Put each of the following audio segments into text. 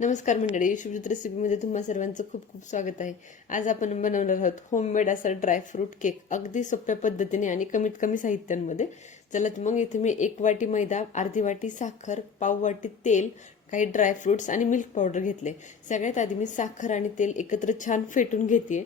नमस्कार मंडळी शुभजित रेसिपीमध्ये तुम्हा सर्वांचं खूप खूप स्वागत आहे. आज आपण बनवणार आहोत होममेड असा ड्रायफ्रूट केक अगदी सोप्या पद्धतीने आणि कमीत कमी साहित्यांमध्ये. चला तर मग इथे मी एक वाटी मैदा अर्धी वाटी साखर पाव वाटी तेल काही ड्रायफ्रुट्स आणि मिल्क पावडर घेतले. सगळ्यात आधी मी साखर आणि तेल एकत्र छान फेटून घेते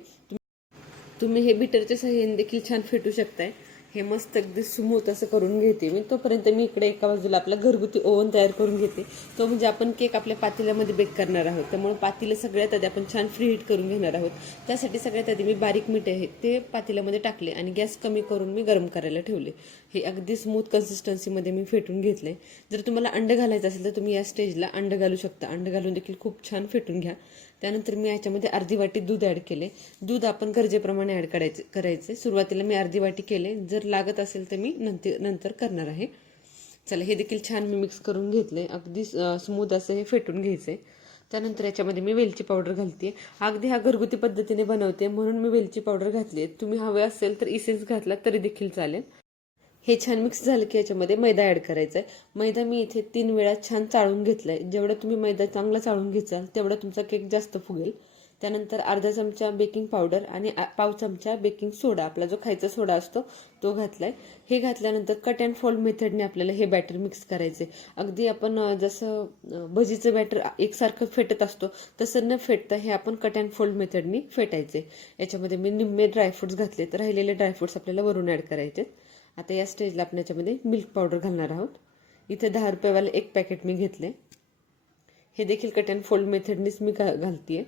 तुम्ही हे बिटरच्या सहाय्याने देखील छान फेटू शकताय. हे मस्त अगदी स्मूथ असं करून घेते मी. तोपर्यंत मी इकडे एका बाजूला आपला घरगुती ओव्हन तयार करून घेते. तो म्हणजे आपण केक आपल्या पातेल्यामध्ये बेक करणार आहोत. त्यामुळे पातेलं सगळ्यात आधी आपण छान फ्री हीट करून घेणार आहोत. त्यासाठी सगळ्यात आधी मी बारीक मीठ आहे ते पातेल्यामध्ये टाकले आणि गॅस कमी करून मी गरम करायला ठेवले. हे अगदी स्मूथ कन्सिस्टन्सीमध्ये मी फेटून घेतले जर तुम्हाला अंड घालायचं असेल तर तुम्ही या स्टेजला अंड घालू शकता. अंड घालून देखील खूप छान फेटून घ्या. त्यानंतर मी याच्यामध्ये अर्धी वाटी दूध ॲड केले. दूध आपण गरजेप्रमाणे ॲड करायचे करायचे. सुरुवातीला मी अर्धी वाटी केले. जर लागत असेल तर मी नंतर नंतर करणार आहे. चला हे देखील छान मी मिक्स करून घेतले. अगदी स्मूथ असं हे फेटून घ्यायचे त्यानंतर याच्यामध्ये मी वेलची पावडर घालते. अगदी हा घरगुती पद्धतीने बनवते म्हणून मी वेलची पावडर घातली तुम्ही हवे असेल तर इसेन्स घातला तरी देखील चालेल. हे छान मिक्स झालं की याच्यामध्ये मैदा ॲड करायचा आहे मैदा मी इथे तीन वेळा छान चाळून घेतला आहे जेवढा तुम्ही मैदा चांगला चाळून घेचाल तेवढा तुमचा केक जास्त फुगेल. त्यानंतर अर्धा चमचा बेकिंग पावडर आणि पाव चमचा बेकिंग सोडा आपला जो खायचा सोडा असतो तो घातलाय. हे घातल्यानंतर कट अँड फोल्ड मेथडने आपल्याला हे बॅटर मिक्स करायचे अगदी आपण जसं भजीचं बॅटर एकसारखं फेटत असतो तसं न फेटता हे आपण कट अँड फोल्ड मेथडनी फेटायचे याच्यामध्ये मी निम्मे ड्रायफ्रुट्स घातले तर राहिलेले ड्रायफ्रुट्स आपल्याला वरून ॲड करायचे आता या स्टेजला आपण याच्यामध्ये मिल्क पावडर घालणार आहोत. इथे दहा रुपयेवाले एक पॅकेट मी घेतले. हे देखील कट अँड फोल्ड मेथडनीच मी घा घालतीये.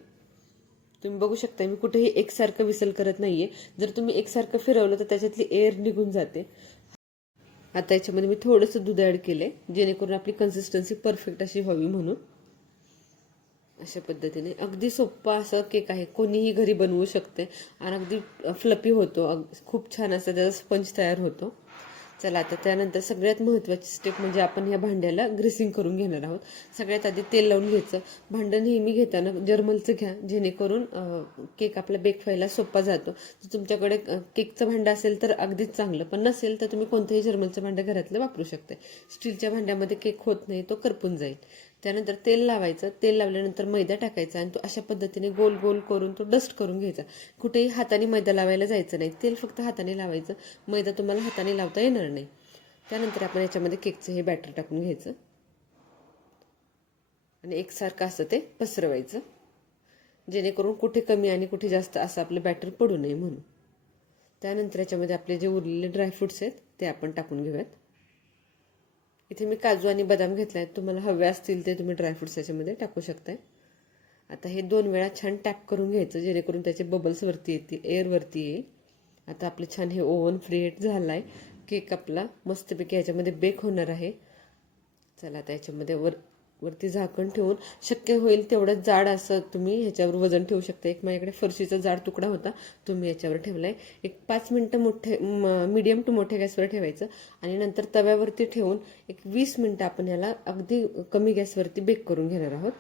तुम्ही बघू शकता मी कुठेही एकसारखं विसल करत नाही आहे जर तुम्ही एकसारखं फिरवलं तर त्याच्यातली एअर निघून जाते. आता याच्यामध्ये मी थोडंसं दूध ॲड केले जेणेकरून आपली कन्सिस्टन्सी परफेक्ट अशी व्हावी म्हणून. अशा पद्धतीने. अगदी सोप्पा असं केक आहे. कोणीही घरी बनवू शकते आणि अगदी फ्लपी होतो. खूप छान असं त्याचा स्पंज तयार होतो. चला आता त्यानंतर सगळ्यात महत्त्वाची स्टेप म्हणजे आपण ह्या भांड्याला ग्रेसिंग करून घेणार आहोत. सगळ्यात आधी तेल लावून घ्यायचं. भांडं नेहमी घेताना जर्मलचं घ्या जेणेकरून केक आपला बेक व्हायला सोपा जातो. जर तुमच्याकडे केकचं भांडं असेल तर अगदीच चांगलं पण नसेल तर तुम्ही कोणतंही जर्मलचं भांडं घरातलं वापरू शकता स्टीलच्या भांड्यामध्ये केक होत नाही तो करपून जाईल. त्यानंतर तेल लावायचं. तेल लावल्यानंतर मैदा टाकायचा आणि तो अशा पद्धतीने गोल गोल करून तो डस्ट करून घ्यायचा. कुठेही हाताने मैदा लावायला जायचं नाही. तेल फक्त हाताने लावायचं. मैदा तुम्हाला हाताने लावता येणार नाही. त्यानंतर आपण याच्यामध्ये केकचं हे बॅटर टाकून घ्यायचं. आणि एकसारखं असं ते पसरवायचं. जेणेकरून कुठे कमी आणि कुठे जास्त असं आपलं बॅटर पडू नये म्हणून. त्यानंतर याच्यामध्ये आपले जे उरलेले ड्रायफ्रुट्स आहेत ते आपण टाकून घेऊयात. इथे मी काजू आणि बदाम घेतले आहेत तुम्हाला हवे असतील ते तुम्ही ड्रायफ्रुट्स याच्यामध्ये टाकू शकताय. आता हे दोन वेळा छान टॅप करून घ्यायचं जेणेकरून त्याचे बबल्सवरती येतील एअरवरती येईल. आता आपलं छान हे ओव्हन फ्रिएट झालं आहे केक आपला मस्तपैकी याच्यामध्ये बेक होणार आहे. चला आता याच्यामध्ये वर वरती झाकण ठेवून शक्य होईल तेवढं जाड असं तुम्ही ह्याच्यावर वजन ठेवू शकता. एक माझ्याकडे फरशीचा जाड तुकडा होता तुम्ही याच्यावर ठेवला आहे एक पाच मिनटं मोठे मीडियम टू मोठ्या गॅसवर ठेवायचं आणि नंतर तव्यावरती ठेवून एक वीस मिनटं आपण ह्याला अगदी कमी गॅसवरती बेक करून घेणार आहोत.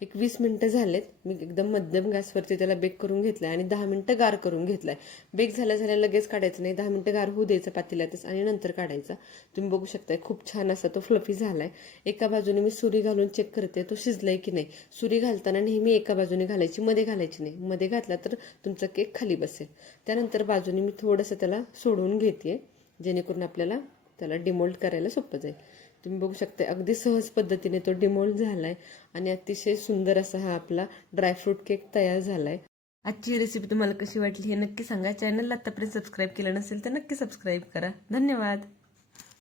एक वीस मिनटं झालेत. मी एकदम मध्यम गॅसवरती त्याला बेक करून घेतलाय आणि दहा मिनटं गार करून घेतलाय. बेक झाल्या झाल्या लगेच काढायचं नाही. दहा मिनटं गार होऊ द्यायचं पातेल्यातच आणि नंतर काढायचा. तुम्ही बघू शकताय खूप छान असा तो फ्लफी झालाय. एका बाजूने मी सुरी घालून चेक करते तो शिजलाय की नाही. सुरी घालताना नेहमी एका बाजूने घालायची मध्ये घालायची नाही. मध्ये घातला तर तुमचा केक खाली बसेल. त्यानंतर बाजूने मी थोडंसं त्याला सोडून घेते जेणेकरून आपल्याला त्याला डिमोल्ड करायला सोपं जाईल. तुम्ही बघू शकता अगदी सहज पद्धतीने तो डिमोल्ड झालाय आणि अतिशय सुंदर असा हा आपला ड्रायफ्रूट केक तयार झालाय. आजची रेसिपी तुम्हाला कशी वाटली हे नक्की सांगा. चॅनलला आतापर्यंत सबस्क्राईब केलं नसेल तर नक्की सबस्क्राईब करा. धन्यवाद.